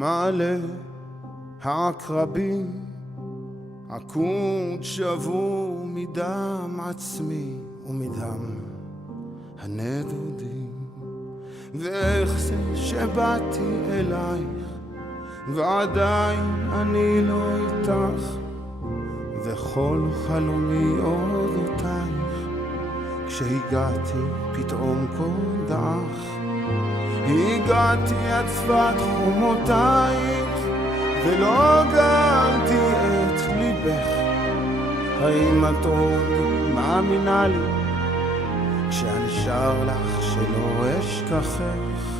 מעלה העקרבים, עקוד שבור מדם עצמי ומדם הנדודים. ואיך זה שבאתי אלייך ועדיין אני לא איתך, וכל חלומי אודותייך. כשהגעתי פתאום כל דעך, הגעתי עד שפת חומותייך ולא גנתי את ליבך. האם את עוד מאמינה לי כשאני שר לך שלא אשכחך?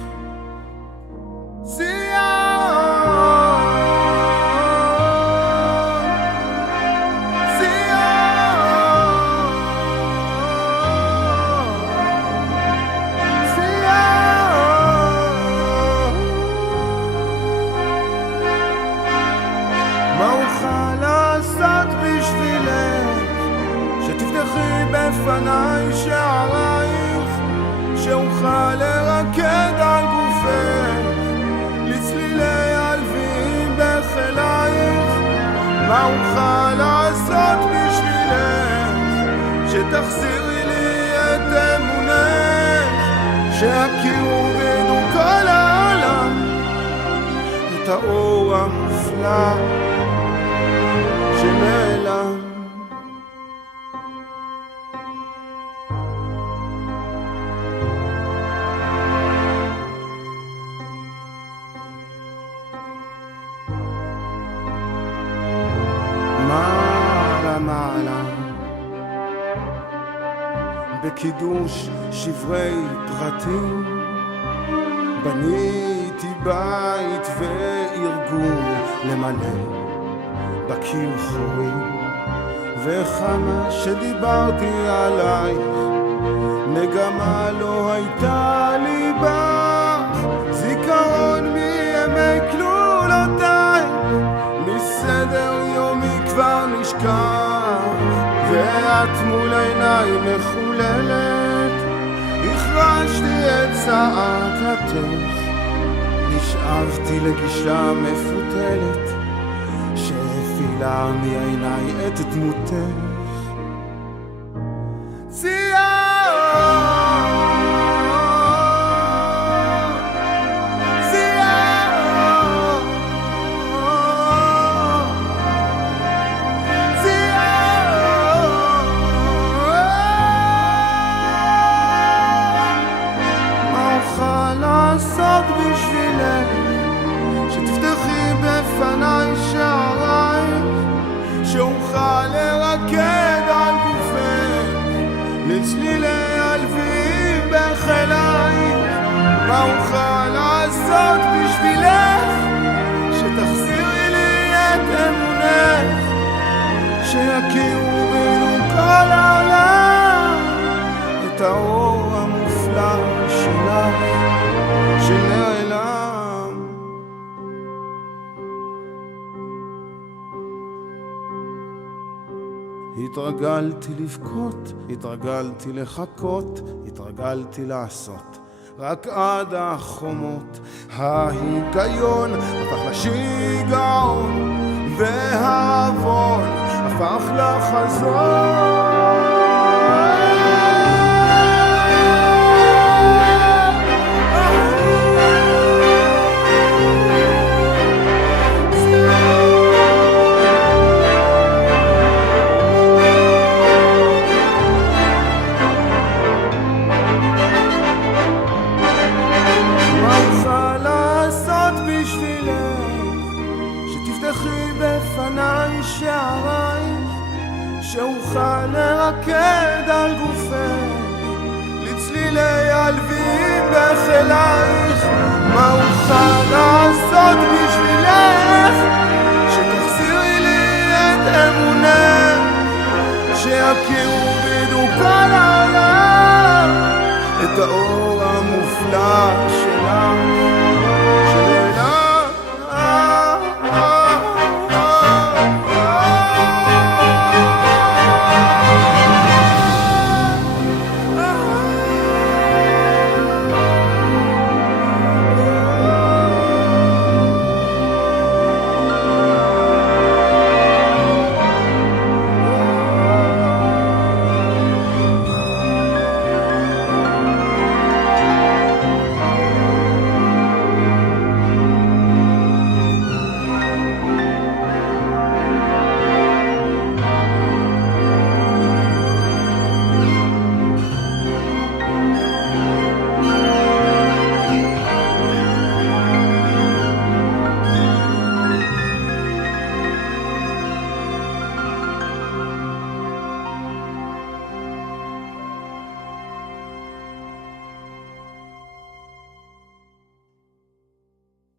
מה אוכל לעשות בשבילך שתפתחי בפניי שערייך, שאוכל לרקד על גופך לצלילי הלווים בחילייך? מה אוכל לעשות בשבילך שתחזירי לי את אמונך, שיכירו וידעו כל העולם את האור המופלא שנעלם? מעלה מעלה בקידוש שברי פרטים, בניתי בית וארגון למלא בקיר חורים. וכמה שדיברתי עלייך מגמה לא הייתה לי בך, זיכרון מימי כלולותייך מסדר יומי כבר נשכח. ואת מול עיניי מחוללת החרשתי את צעקתך, נשאבתי לגישה מפותלת שהפילה מעיניי את דמותך. לעשות בשבילך שתפתחי בפניי שערייך, שאוכל לרקד על גופך לצלילי הלווים בחילייך? מה אוכל לעשות בשבילך שתחזירי לי את אמונך, שיכירו וידעו כל העולם את האור המופלא שלך שנעלם? התרגלתי לבכות, התרגלתי לחכות, התרגלתי לעשות רק עד החומות. ההיגיון הפך לשיגעון והעוון הפך לחזון. בפניי שערייך, שאוכל לרקד על גופך לצלילי הלווים בחילייך? מה אוכל לעשות בשבילך שתחזירי לי את אמונך, שיכירו וידעו כל העולם את האור המופלא שלך?